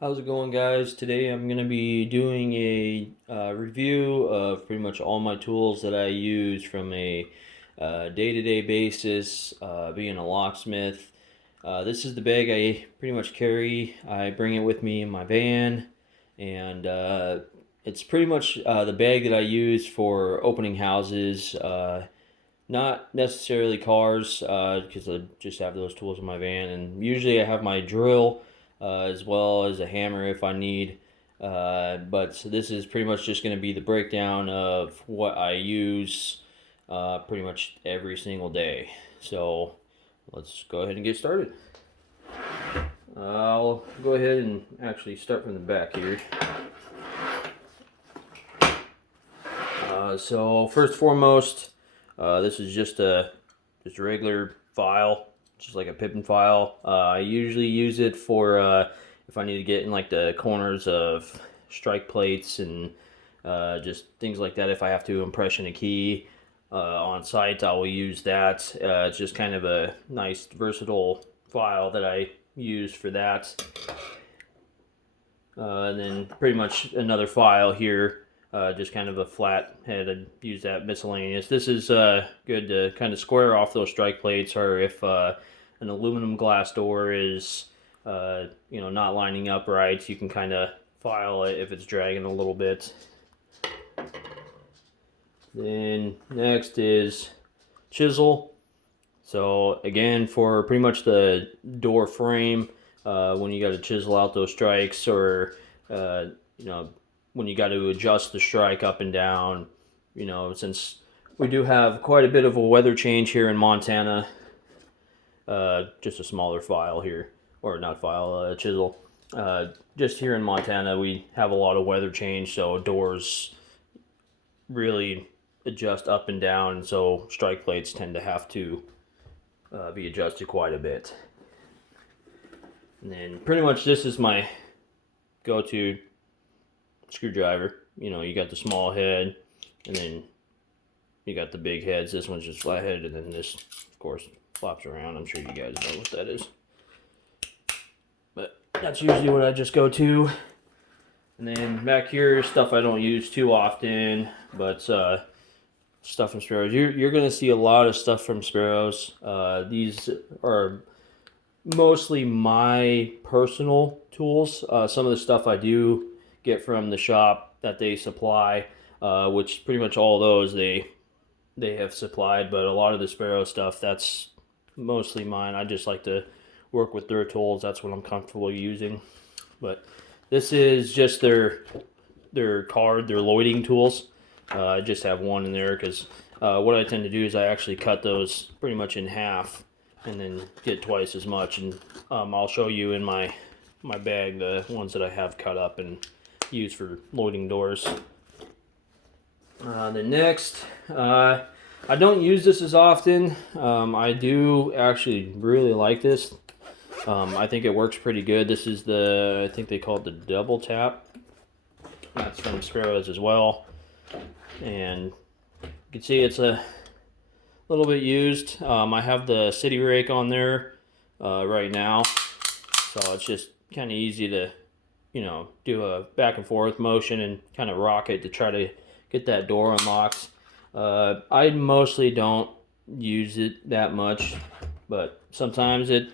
How's it going, guys? Today I'm going to be doing a review of pretty much all my tools that I use from a day-to-day basis, being a locksmith. This is the bag I pretty much carry. I bring it with me in my van, and it's pretty much the bag that I use for opening houses, not necessarily cars, because I just have those tools in my van, and usually I have my drill as well as a hammer if I need. But this is pretty much just going to be the breakdown of what I use pretty much every single day. So let's go ahead and get started. I'll go ahead and actually start from the back here. So first and foremost, this is just a regular file, just like a pippin file. I usually use it for if I need to get in like the corners of strike plates and just things like that. If I have to impression a key on site, I will use that. It's just kind of a nice versatile file that I use for that. And then pretty much another file here, just kind of a flat head. I'd use that miscellaneous. This is good to kind of square off those strike plates, or if an aluminum glass door is not lining up right, you can kind of file it if it's dragging a little bit. Then next is chisel. So again, for pretty much the door frame, when you got to chisel out those strikes, or when you got to adjust the strike up and down, since we do have quite a bit of a weather change here in Montana, just a smaller file here, or not file, chisel. Just here in Montana, we have a lot of weather change, so doors really adjust up and down, and so strike plates tend to have to be adjusted quite a bit. And then pretty much this is my go-to screwdriver. You got the small head, and then you got the big heads. This one's just flathead, and then this, of course, flops around. I'm sure you guys know what that is. But that's usually what I just go to. And then back here, stuff I don't use too often, but stuff from Sparrows. You're going to see a lot of stuff from Sparrows. These are mostly my personal tools. Some of the stuff I do get from the shop that they supply, which pretty much all those they have supplied, but a lot of the Sparrow stuff, that's mostly mine. I just like to work with their tools. That's what I'm comfortable using. But this is just their card, their loading tools. I just have one in there because what I tend to do is I actually cut those pretty much in half and then get twice as much. And I'll show you in my bag the ones that I have cut up and use for loading doors. The next, I don't use this as often. I do actually really like this. I think it works pretty good. This is I think they call it the double tap. That's from Sparrows as well. And you can see it's a little bit used. I have the city rake on there right now, so it's just kind of easy to do a back and forth motion and kind of rock it to try to get that door unlocked. I mostly don't use it that much, but sometimes it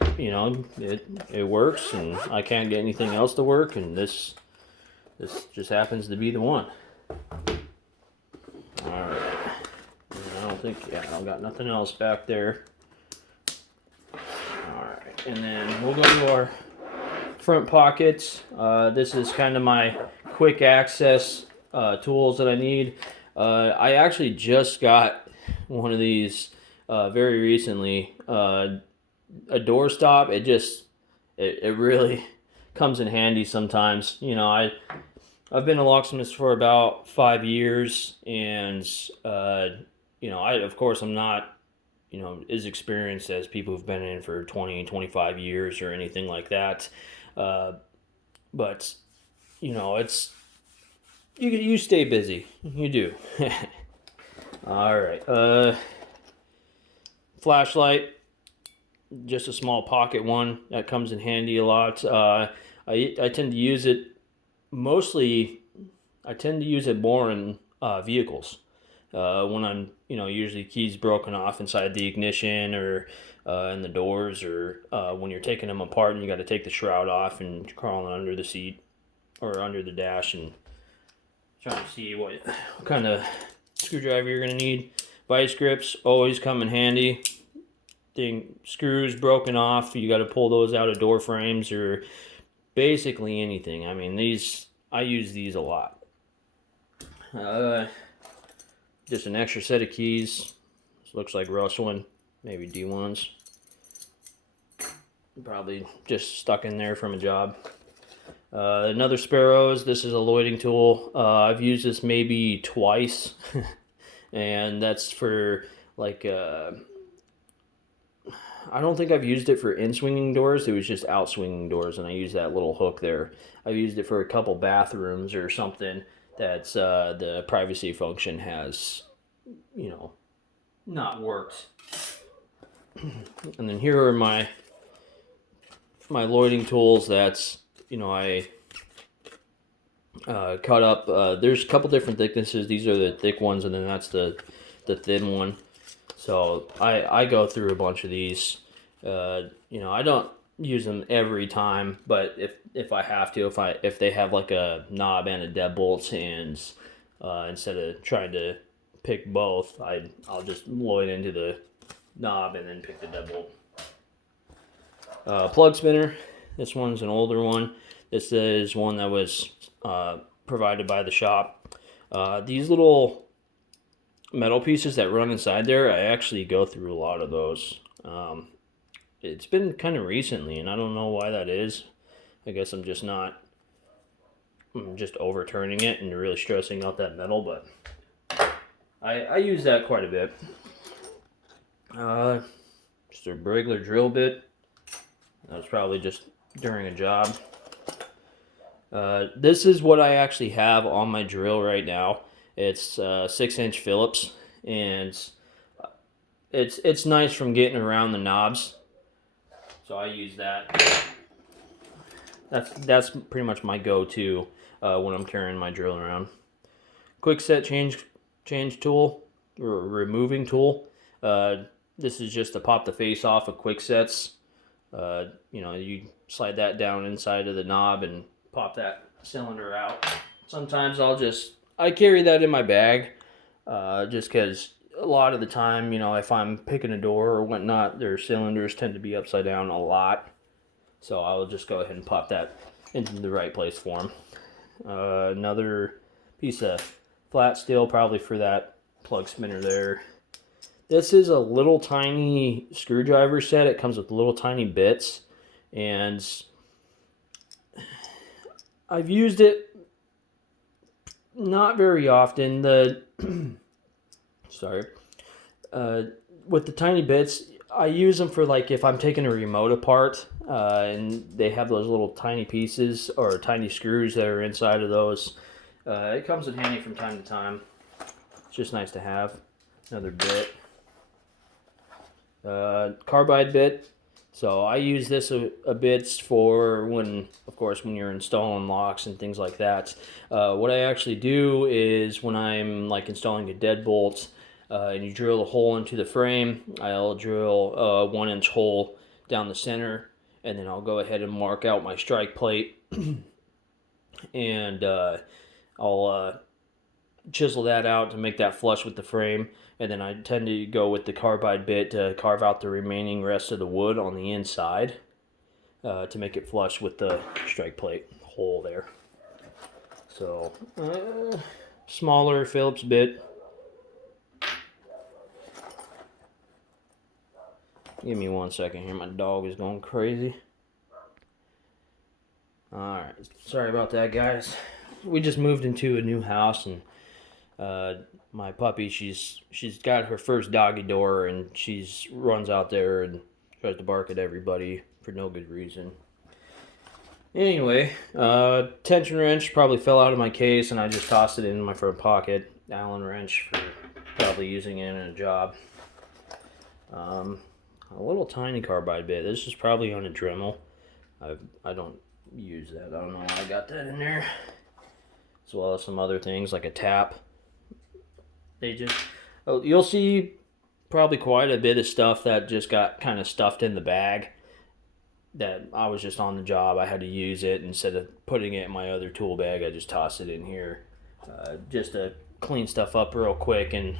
works, and I can't get anything else to work, and this just happens to be the one. Alright. I don't think, I've got nothing else back there. Alright, and then we'll go to our front pockets. This is kind of my quick access tools that I need. I actually just got one of these very recently. A door stop. It really comes in handy sometimes. I've been a locksmith for about 5 years, and of course I'm not as experienced as people who've been in for 20, 25 years or anything like that. But it's you stay busy. You do. All right. Flashlight, just a small pocket one that comes in handy a lot. I tend to use it mostly. I tend to use it more in vehicles. When I'm, usually keys broken off inside the ignition or in the doors, or when you're taking them apart and you got to take the shroud off and crawling under the seat or under the dash and trying to see what kind of screwdriver you're going to need. Vice grips always come in handy. Screws broken off, you got to pull those out of door frames or basically anything. I mean, I use these a lot. Just an extra set of keys. This looks like rustling, maybe D1s. Probably just stuck in there from a job. Another Sparrows. This is a loading tool. I've used this maybe twice, and that's for like. I don't think I've used it for in-swinging doors. It was just out-swinging doors, and I used that little hook there. I've used it for a couple bathrooms or something that's the privacy function has, not worked. And then here are my loading tools. That's, I cut up. There's a couple different thicknesses. These are the thick ones, and then that's the thin one. So I go through a bunch of these. I don't use them every time, but if I have to, if they have like a knob and a deadbolt, and instead of trying to pick both, I'll just load into the knob and then pick the deadbolt. Plug spinner. This one's an older one. This is one that was provided by the shop. These little metal pieces that run inside there, I actually go through a lot of those. It's been kind of recently, and I don't know why that is. I guess I'm just overturning it and really stressing out that metal, but I use that quite a bit. Just a regular drill bit. That was probably just during a job. This is what I actually have on my drill right now. It's 6-inch Phillips, and it's nice from getting around the knobs. So I use that. That's pretty much my go-to when I'm carrying my drill around. Quick set change tool, or removing tool. This is just to pop the face off of quick sets. You slide that down inside of the knob and pop that cylinder out. Sometimes I carry that in my bag, just because a lot of the time, if I'm picking a door or whatnot, their cylinders tend to be upside down a lot. So I'll just go ahead and pop that into the right place for them. Another piece of flat steel, probably for that plug spinner there. This is a little tiny screwdriver set. It comes with little tiny bits, and I've used it not very often. With the tiny bits, I use them for like if I'm taking a remote apart, and they have those little tiny pieces or tiny screws that are inside of those. It comes in handy from time to time. It's just nice to have. Another bit. Carbide bit. So I use this a bit for when you're installing locks and things like that. What I actually do is when I'm like installing a deadbolt, and you drill a hole into the frame, I'll drill a 1-inch hole down the center, and then I'll go ahead and mark out my strike plate, and I'll chisel that out to make that flush with the frame, and then I tend to go with the carbide bit to carve out the remaining rest of the wood on the inside to make it flush with the strike plate hole there. So, smaller Phillips bit. Give me 1 second here. My dog is going crazy. Alright. Sorry about that, guys. We just moved into a new house, and my puppy, she's got her first doggy door, and she's runs out there and tries to bark at everybody for no good reason. Anyway, tension wrench probably fell out of my case, and I just tossed it in my front pocket. Allen wrench for probably using it in a job. A little tiny carbide bit. This is probably on a Dremel. I don't use that. I don't know why I got that in there. As well as some other things like a tap. You'll see probably quite a bit of stuff that just got kind of stuffed in the bag. That I was just on the job. I had to use it instead of putting it in my other tool bag. I just tossed it in here, just to clean stuff up real quick and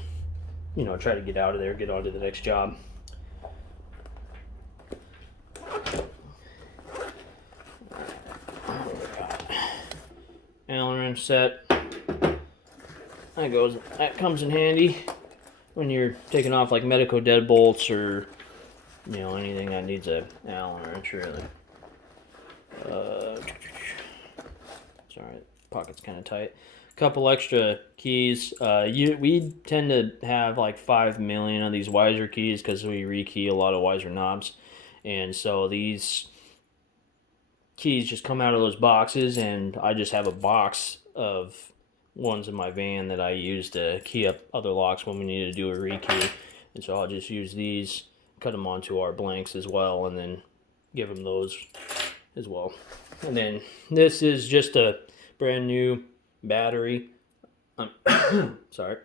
try to get out of there, get on to the next job. Allen wrench set. That comes in handy when you're taking off like medical deadbolts or anything that needs a Allen wrench really. Sorry, pocket's kind of tight. Couple extra keys. We tend to have like 5 million of these Wiser keys because we rekey a lot of Wiser knobs, and so these keys just come out of those boxes, and I just have a box of ones in my van that I use to key up other locks when we need to do a rekey, and so I'll just use these, cut them onto our blanks as well, and then give them those as well. And then this is just a brand new battery. Sorry.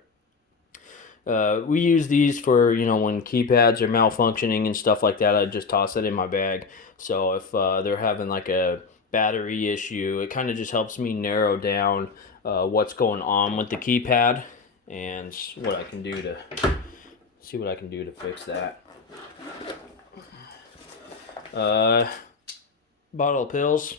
We use these for when keypads are malfunctioning and stuff like that. I just toss it in my bag. So if they're having like a battery issue, it kind of just helps me narrow down what's going on with the keypad and what I can do to fix that. Bottle of pills.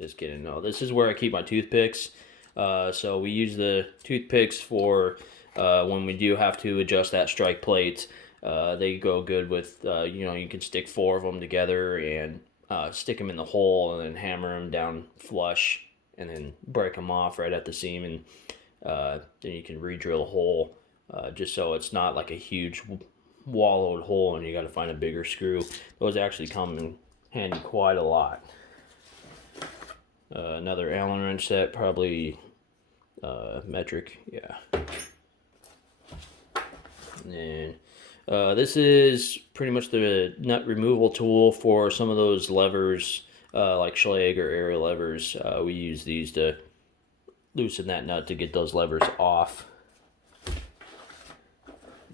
Just kidding. No, this is where I keep my toothpicks. So we use the toothpicks for when we do have to adjust that strike plate. They go good with, you can stick 4 of them together and stick them in the hole and then hammer them down flush and then break them off right at the seam, and then you can re-drill a hole just so it's not like a huge wallowed hole and you got to find a bigger screw. Those actually come in handy quite a lot. Another Allen wrench set, probably metric, yeah. And then this is pretty much the nut removal tool for some of those levers, like Schlage or area levers. We use these to loosen that nut to get those levers off.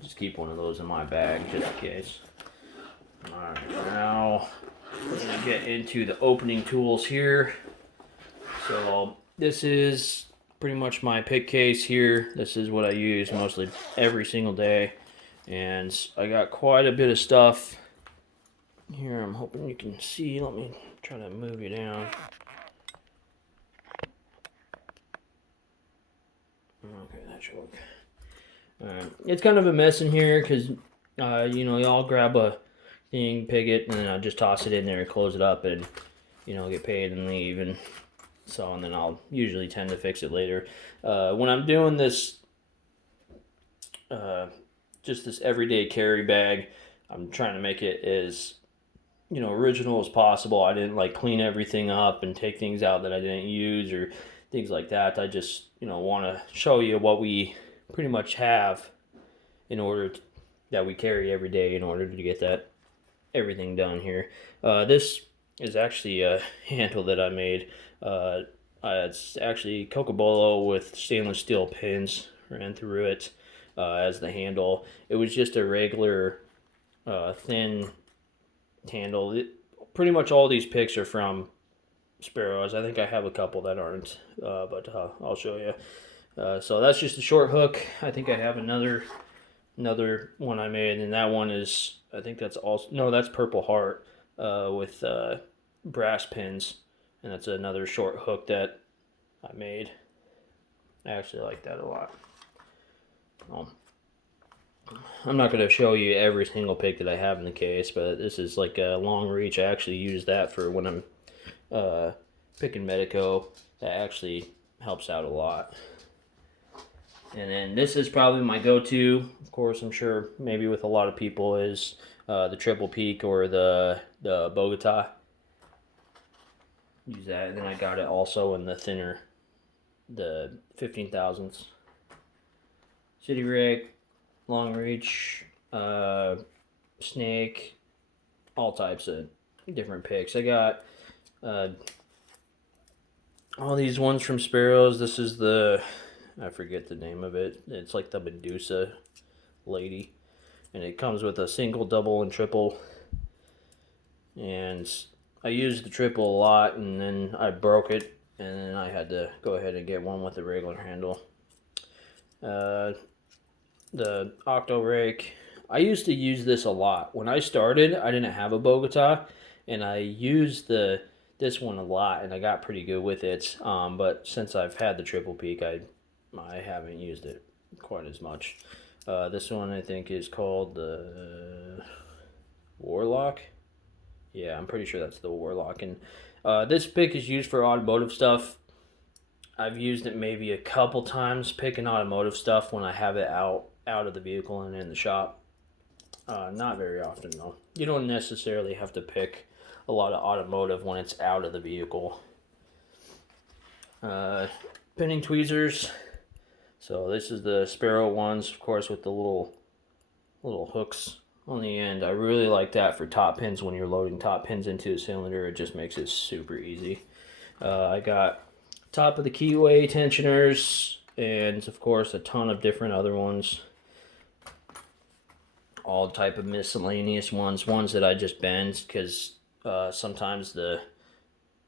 Just keep one of those in my bag just in case. Alright, now we're going to get into the opening tools here. So this is pretty much my pick case here. This is what I use mostly every single day. And I got quite a bit of stuff here. I'm hoping you can see. Let me try to move you down. Okay, that should work. Alright, it's kind of a mess in here because, y'all grab a thing, pig it, and then I just toss it in there and close it up and, get paid and leave. And then I'll usually tend to fix it later. When I'm doing this, just this everyday carry bag, I'm trying to make it as, original as possible. I didn't like clean everything up and take things out that I didn't use or things like that. I just, want to show you what we pretty much have that we carry every day in order to get that everything done here. This is actually a handle that I made. It's actually Cocobolo with stainless steel pins ran through it as the handle. It was just a regular thin handle. Pretty much all these picks are from Sparrows. I think I have a couple that aren't, but I'll show you. So that's just a short hook. I think I have another one I made, and that one is, I think that's also, no, that's Purple Heart with brass pins, and that's another short hook that I made. I actually like that a lot. I'm not going to show you every single pick that I have in the case, but this is like a long reach. I actually use that for when I'm picking Medico. That actually helps out a lot. And then this is probably my go-to. Of course, I'm sure maybe with a lot of people is the Triple Peak or the Bogota. Use that. And then I got it also in the thinner, the 15 thousandths. City Rig, long reach, snake, all types of different picks. I got All these ones from Sparrows. This is the, I forget the name of it. It's like the Medusa lady. And it comes with a single, double, and triple. And I used the triple a lot, and then I broke it. And then I had to go ahead and get one with a regular handle. The Octo Rake. I used to use this a lot. When I started, I didn't have a Bogota, and I used this one a lot, and I got pretty good with it. But since I've had the Triple Peak, I haven't used it quite as much. This one I think is called the Warlock. Yeah, I'm pretty sure that's the Warlock. And this pick is used for automotive stuff. I've used it maybe a couple times picking automotive stuff when I have it out of the vehicle and in the shop. Not very often though. You don't necessarily have to pick a lot of automotive when it's out of the vehicle. Pinning tweezers. So this is the Sparrow ones, of course, with the little hooks on the end. I really like that for top pins when you're loading top pins into a cylinder. It just makes it super easy. I got top of the keyway tensioners, and of course a ton of different other ones. All type of miscellaneous ones that I just bend because sometimes the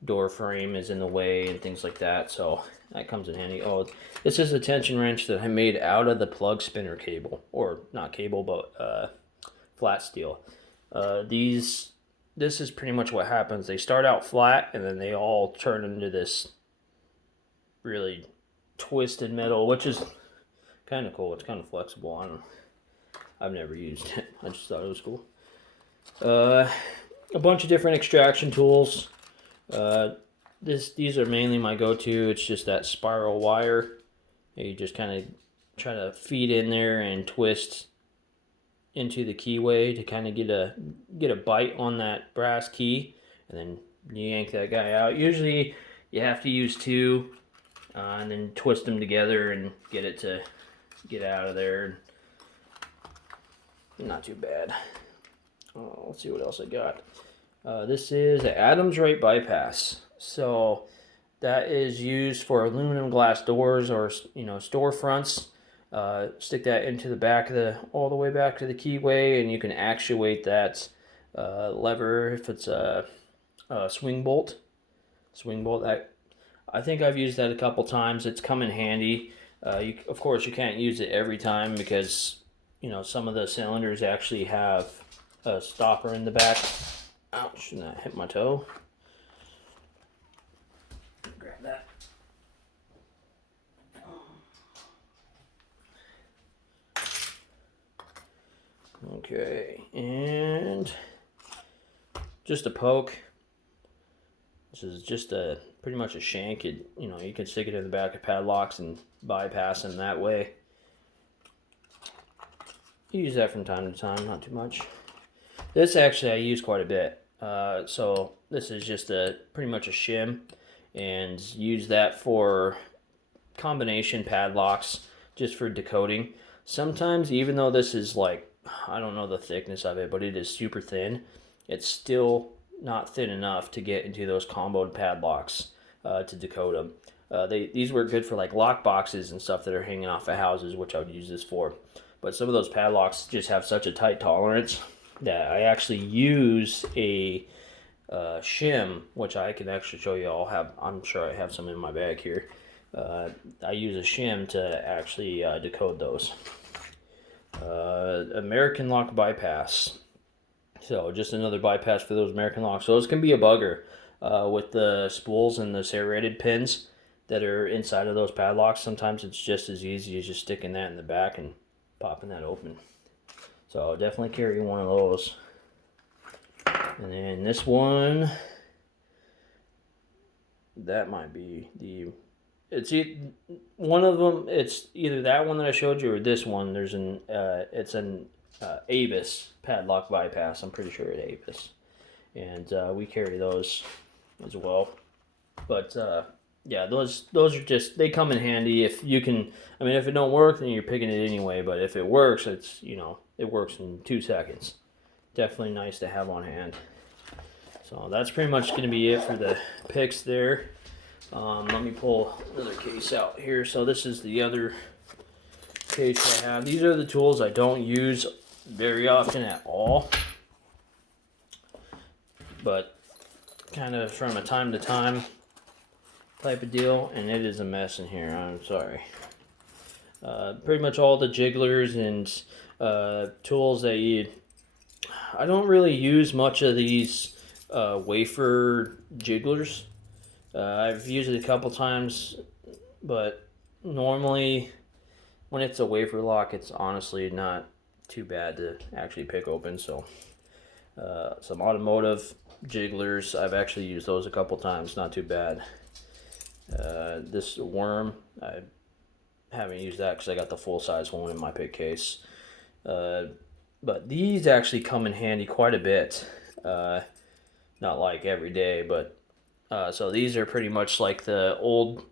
door frame is in the way and things like that, so that comes in handy. Oh, this is a tension wrench that I made out of the plug spinner cable, or not cable, but flat steel. This is pretty much what happens. They start out flat and then they all turn into this really twisted metal, which is kind of cool. It's kind of flexible. I've never used it. I just thought it was cool. A bunch of different extraction tools. These are mainly my go-to. It's just that spiral wire. You just kind of try to feed in there and twist into the keyway to kind of get a bite on that brass key, and then you yank that guy out. Usually you have to use two, and then twist them together and get it to get out of there. Not too bad. Let's see what else I got. This is an Adams Rate bypass. So that is used for aluminum glass doors or storefronts. Stick that into the back of all the way back to the keyway, and you can actuate that lever if it's a swing bolt. That I think I've used that a couple times. It's come in handy. Of course, you can't use it every time because some of the cylinders actually have a stopper in the back. Ouch, and that hit my toe. Grab that. Okay, and just a poke. This is just pretty much a shank. You can stick it in the back of padlocks and bypass them that way. You use that from time to time, not too much. This actually I use quite a bit. So this is just pretty much a shim, and use that for combination padlocks, just for decoding. Sometimes, even though this is like, I don't know the thickness of it, but it is super thin, it's still not thin enough to get into those comboed padlocks to decode them. These work good for like lock boxes and stuff that are hanging off of houses, which I would use this for. But some of those padlocks just have such a tight tolerance that I actually use a shim, which I can actually show you. I'm sure I have some in my bag here. I use a shim to actually decode those. American lock bypass. So just another bypass for those American locks. So those can be a bugger with the spools and the serrated pins that are inside of those padlocks. Sometimes it's just as easy as just sticking that in the back and popping that open. So definitely carry one of those. And then this one, that might be one of them. It's either that one that I showed you or this one. There's it's an Avis padlock bypass. I'm pretty sure it's Avis, and we carry those as well. But yeah, those are just, they come in handy if you can. I mean, if it don't work, then you're picking it anyway. But if it works, it works in 2 seconds. Definitely nice to have on hand. So that's pretty much going to be it for the picks there. Let me pull another case out here. So this is the other case I have. These are the tools I don't use very often at all, but kind of from a time to time type of deal, and it is a mess in here. I'm sorry. Pretty much all the jigglers and tools that I don't really use much of these wafer jigglers. I've used it a couple times, but normally when it's a wafer lock, it's honestly not too bad to actually pick open. So some automotive jigglers, I've actually used those a couple times, not too bad. This worm, I haven't used that because I got the full-size one in my pick case. But these actually come in handy quite a bit. Not like every day, but so these are pretty much like the old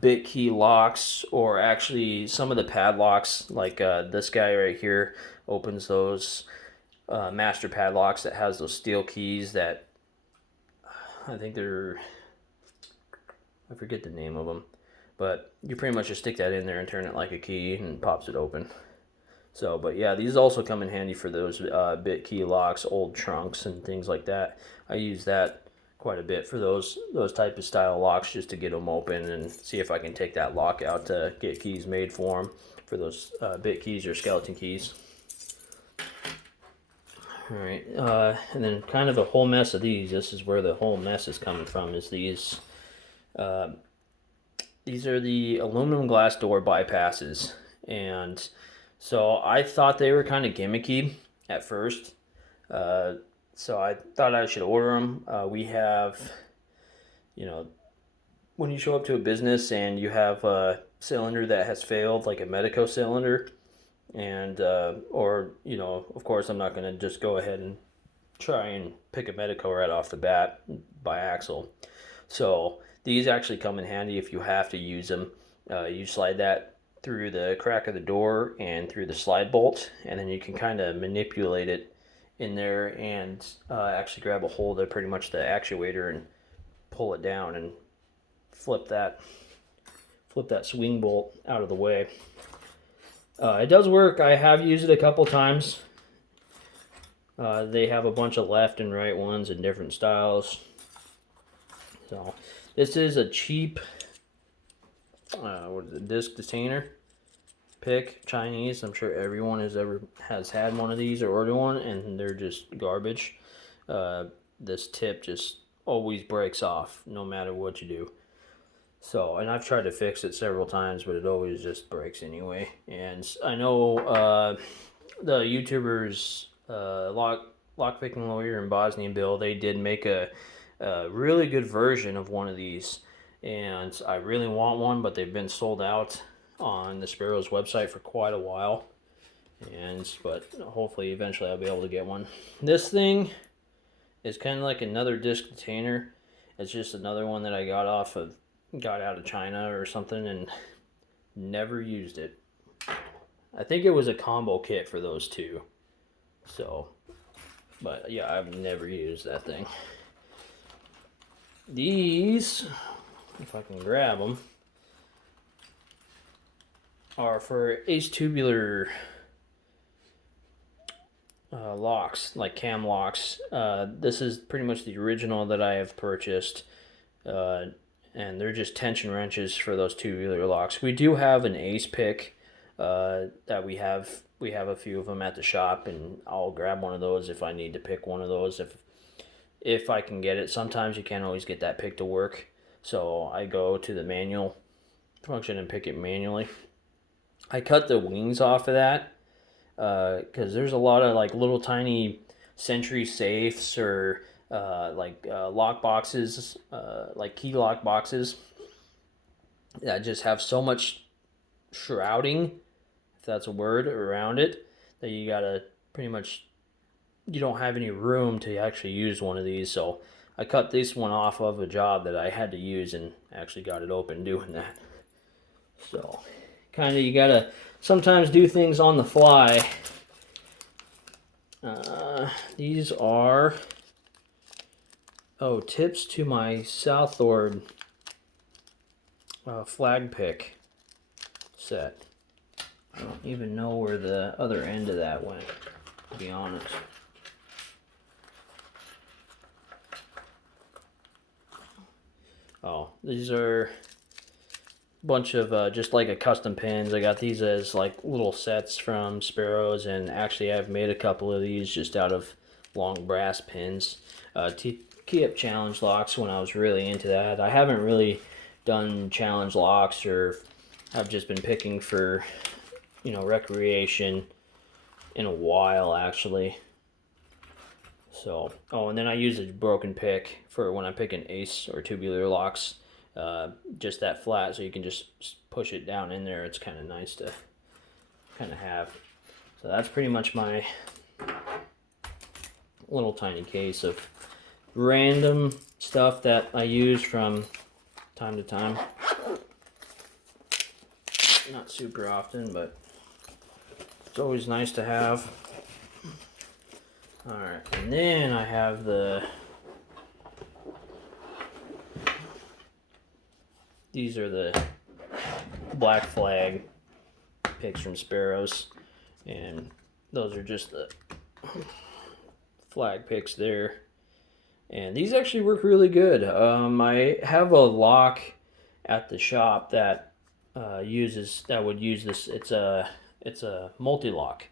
bit key locks, or actually some of the padlocks, like this guy right here opens those master padlocks that has those steel keys that I think they're, I forget the name of them, but you pretty much just stick that in there and turn it like a key and it pops it open. So, but yeah, these also come in handy for those bit key locks, old trunks and things like that. I use that quite a bit for those type of style locks, just to get them open and see if I can take that lock out to get keys made for them, for those bit keys or skeleton keys. All right, and then kind of a whole mess of these. This is where the whole mess is coming from, is these. These are the aluminum glass door bypasses, and so I thought they were kind of gimmicky at first, so I thought I should order them. We have, you know, when you show up to a business and you have a cylinder that has failed, like a Medico cylinder, and or, you know, of course I'm not going to just go ahead and try and pick a Medico right off the bat by axle. So these actually come in handy if you have to use them. You slide that through the crack of the door and through the slide bolt, and then you can kind of manipulate it in there and actually grab a hold of pretty much the actuator and pull it down and flip that swing bolt out of the way. It does work. I have used it a couple times. They have a bunch of left and right ones in different styles. So this is a cheap what is it, disc detainer pick, Chinese. I'm sure everyone has had one of these or ordered one, and they're just garbage. This tip just always breaks off no matter what you do. So, and I've tried to fix it several times, but it always just breaks anyway. And I know the YouTubers, Lockpicking Lawyer and Bosnian Bill, they did make a really good version of one of these, and I really want one, but they've been sold out on the Sparrows website for quite a while, but hopefully eventually I'll be able to get one. This thing is kind of like another disc detainer. It's just another one that I got out of China or something and never used it. I think it was a combo kit for those two. So, but yeah, I've never used that thing. These, if I can grab them, are for ace tubular locks, like cam locks. This is pretty much the original that I have purchased, and they're just tension wrenches for those tubular locks. We do have an ace pick that we have a few of them at the shop, and I'll grab one of those if I need to pick one of those if I can get it. Sometimes you can't always get that pick to work, so I go to the manual function and pick it manually. I cut the wings off of that because there's a lot of like little tiny Sentry safes or lock boxes, like key lock boxes that just have so much shrouding, if that's a word, around it, that you gotta pretty much, you don't have any room to actually use one of these. So I cut this one off of a job that I had to use and actually got it open doing that. So kind of, you gotta sometimes do things on the fly. These are Oh, tips to my Southord flag pick set. I don't even know where the other end of that went, to be honest. Oh, these are a bunch of just like a custom pins. I got these as like little sets from Sparrows, and actually I've made a couple of these just out of long brass pins. To key up challenge locks when I was really into that. I haven't really done challenge locks, or I've just been picking for, you know, recreation in a while actually. So, oh, and then I use a broken pick for when I'm picking ace or tubular locks. Just that flat, so you can just push it down in there. It's kind of nice to kind of have. So that's pretty much my little tiny case of random stuff that I use from time to time. Not super often, but it's always nice to have. Alright, and then I have these are the black flag picks from Sparrows, and those are just the flag picks there. And these actually work really good. I have a lock at the shop that would use this. It's a multi-lock.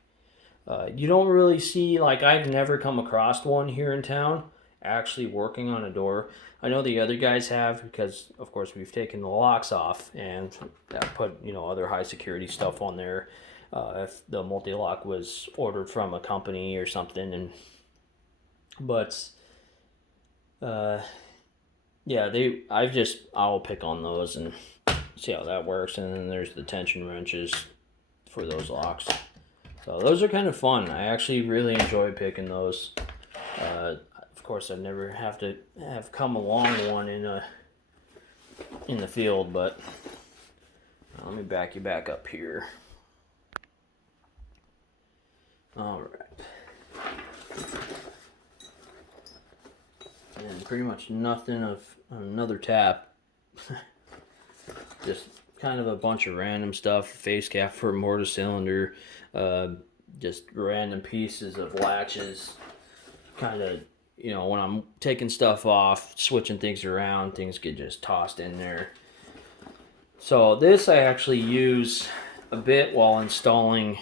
You don't really see, like, I've never come across one here in town actually working on a door. I know the other guys have, because of course we've taken the locks off and put, you know, other high security stuff on there. If the multi-lock was ordered from a company or something, yeah, I'll pick on those and see how that works. And then there's the tension wrenches for those locks. So those are kind of fun. I actually really enjoy picking those. Of course, I've never have come along one in the field, but let me back you back up here. All right. And pretty much nothing of another tap. Just kind of a bunch of random stuff. Face cap for a mortar cylinder. Just random pieces of latches. Kind of, you know, when I'm taking stuff off, switching things around, things get just tossed in there. So this I actually use a bit while installing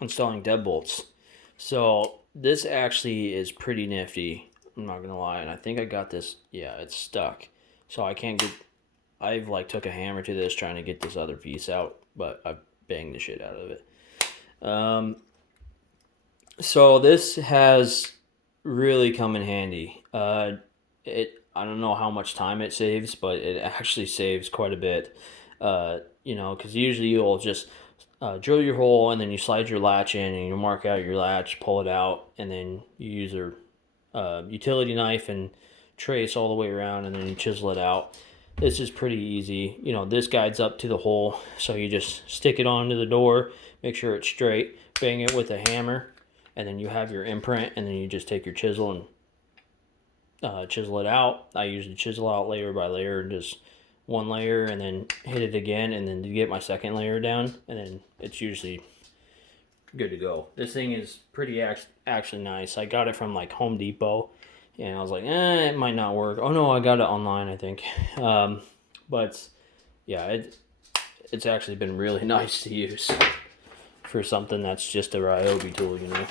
deadbolts. So this actually is pretty nifty, I'm not gonna lie. And I think I got this, yeah, it's stuck. So I've like took a hammer to this trying to get this other piece out, but I banged the shit out of it. So this has really come in handy. I don't know how much time it saves, but it actually saves quite a bit. You know, because usually you'll just drill your hole and then you slide your latch in and you mark out your latch, pull it out, and then you use a utility knife and trace all the way around, and then you chisel it out. This is pretty easy. You know, this guides up to the hole, so you just stick it onto the door, make sure it's straight, bang it with a hammer, and then you have your imprint, and then you just take your chisel and chisel it out. I usually chisel out layer by layer, just one layer, and then hit it again, and then to get my second layer down, and then it's usually good to go. This thing is pretty actually nice. I got it from like Home Depot, and I was like, it might not work. Oh no, I got it online, I think. But yeah, it's actually been really nice to use for something that's just a Ryobi tool, you know.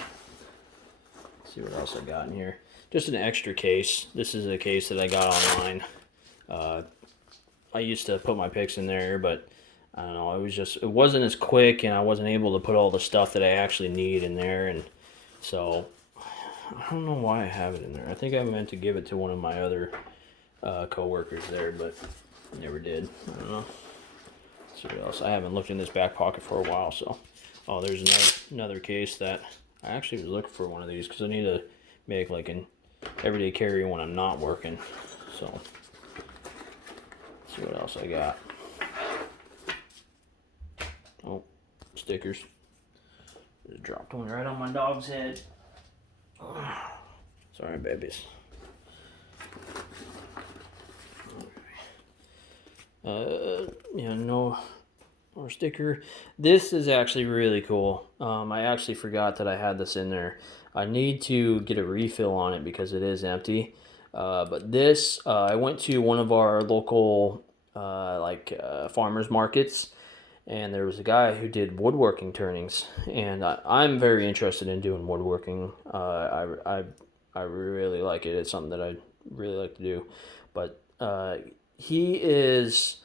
Let's see what else I got in here. Just an extra case. This is a case that I got online. I used to put my picks in there, but I don't know, it wasn't as quick, and I wasn't able to put all the stuff that I actually need in there, and so I don't know why I have it in there. I think I meant to give it to one of my other co-workers there, but I never did. I don't know. Let's see what else. I haven't looked in this back pocket for a while, so. Oh, there's another case that I actually was looking for one of these because I need to make like an everyday carry when I'm not working. So, let's see what else I got. Oh, stickers. Just dropped one right on my dog's head. Sorry, babies. Yeah, no more sticker. This is actually really cool. I actually forgot that I had this in there. I need to get a refill on it because it is empty. But this, I went to one of our local farmers markets, and there was a guy who did woodworking turnings, and I'm very interested in doing woodworking. I really like it. It's something that I really like to do, but he is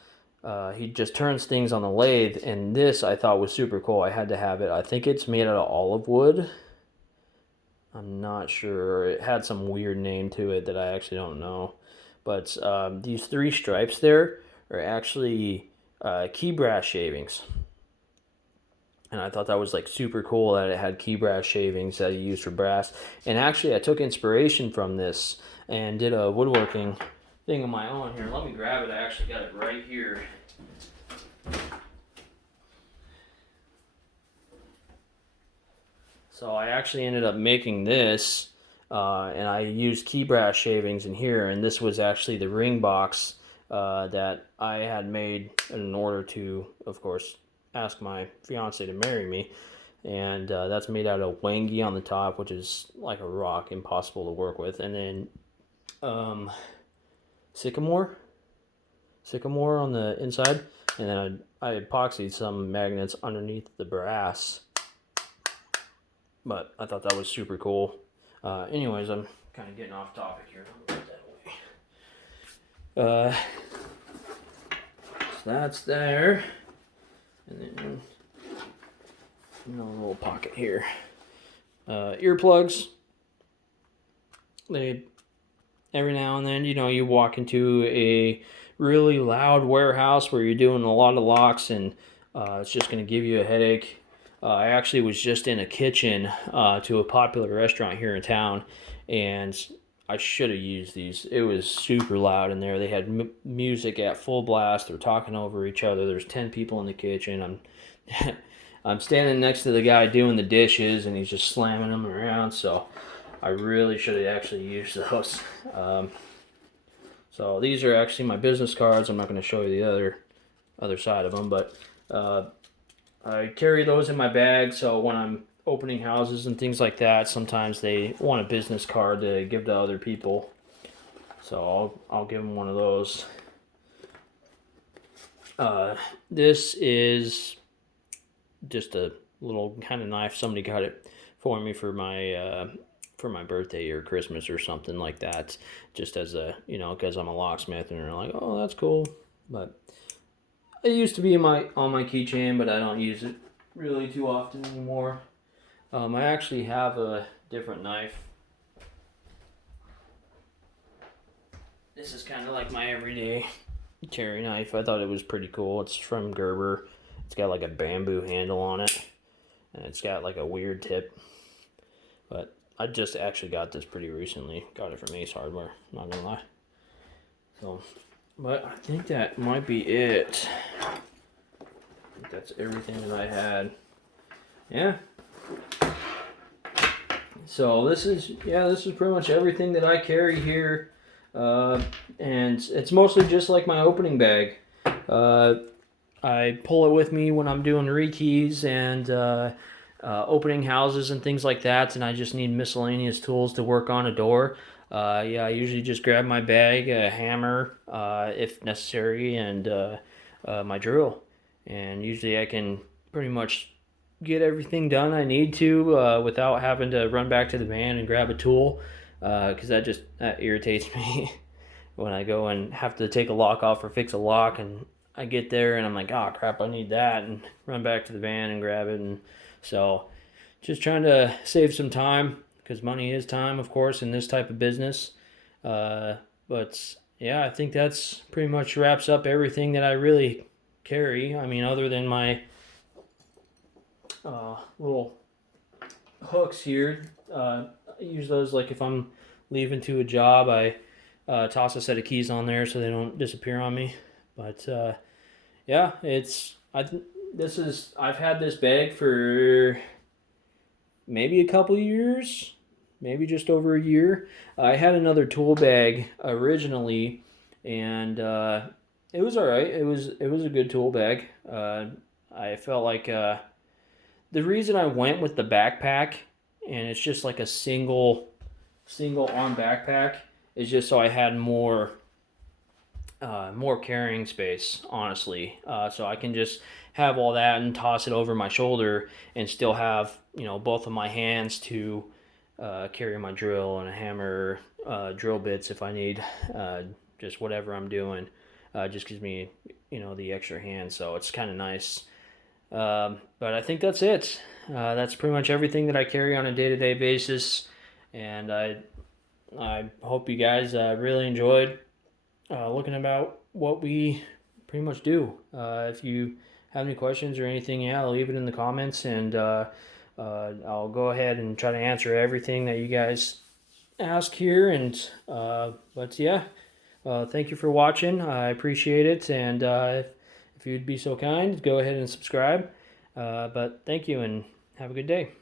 he just turns things on the lathe, and this I thought was super cool. I had to have it. I think it's made out of olive wood. I'm not sure. It had some weird name to it that I actually don't know, but these 3 stripes there are actually key brass shavings. And I thought that was like super cool that it had key brass shavings that you use for brass. And actually I took inspiration from this and did a woodworking thing of my own. Here, let me grab it. I actually got it right here. So I actually ended up making this, and I used key brass shavings in here, and this was actually the ring box that I had made in order to, of course, ask my fiance to marry me. And that's made out of wangi on the top, which is like a rock, impossible to work with. And then sycamore on the inside, and then I epoxied some magnets underneath the brass. But I thought that was super cool. Anyways, I'm kind of getting off topic here. So that's there. And then a little pocket here. Earplugs. They, every now and then, you walk into a really loud warehouse where you're doing a lot of locks, and it's just going to give you a headache. I actually was just in a kitchen to a popular restaurant here in town, and I should have used these. It was super loud in there. They had music at full blast. They're talking over each other. There's 10 people in the kitchen. I'm standing next to the guy doing the dishes, and he's just slamming them around. So I really should have actually used those. So these are actually my business cards. I'm not going to show you the other side of them, but I carry those in my bag, so when I'm opening houses and things like that, sometimes they want a business card to give to other people. So I'll give them one of those. This is just a little kind of knife. Somebody got it for me for my birthday or Christmas or something like that. Just as a, because I'm a locksmith, and they're like, oh, that's cool. But it used to be on my keychain, but I don't use it really too often anymore. I actually have a different knife. This is kind of like my everyday carry knife. I thought it was pretty cool. It's from Gerber. It's got like a bamboo handle on it, and it's got like a weird tip. But I just actually got this pretty recently. Got it from Ace Hardware, not gonna lie. So, but I think that might be it. I think that's everything that I had. Yeah. So this is pretty much everything that I carry here. And it's mostly just like my opening bag. I pull it with me when I'm doing rekeys and opening houses and things like that, and I just need miscellaneous tools to work on a door. I usually just grab my bag, a hammer if necessary, and my drill. And usually I can pretty much get everything done I need to without having to run back to the van and grab a tool, because that irritates me when I go and have to take a lock off or fix a lock, and I get there and I'm like, oh crap, I need that, and run back to the van and grab it. And so just trying to save some time, because money is time, of course, in this type of business. But yeah, I think that's pretty much wraps up everything that I really carry. I mean, other than my little hooks here. I use those like if I'm leaving to a job, I toss a set of keys on there so they don't disappear on me. But yeah, I've had this bag for maybe a couple years, maybe just over a year. I had another tool bag originally, and it was all right. It was a good tool bag. I felt like the reason I went with the backpack, and it's just like a single arm backpack, is just so I had more carrying space, honestly. So I can just have all that and toss it over my shoulder and still have, both of my hands to carry my drill and a hammer, drill bits if I need, just whatever I'm doing. Just gives me, the extra hand. So it's kind of nice. But I think that's it. That's pretty much everything that I carry on a day-to-day basis. And I hope you guys really enjoyed looking about what we pretty much do. If you have any questions or anything, yeah, leave it in the comments, and I'll go ahead and try to answer everything that you guys ask here. And but yeah, thank you for watching. I appreciate it, and if you'd be so kind, go ahead and subscribe. But thank you, and have a good day.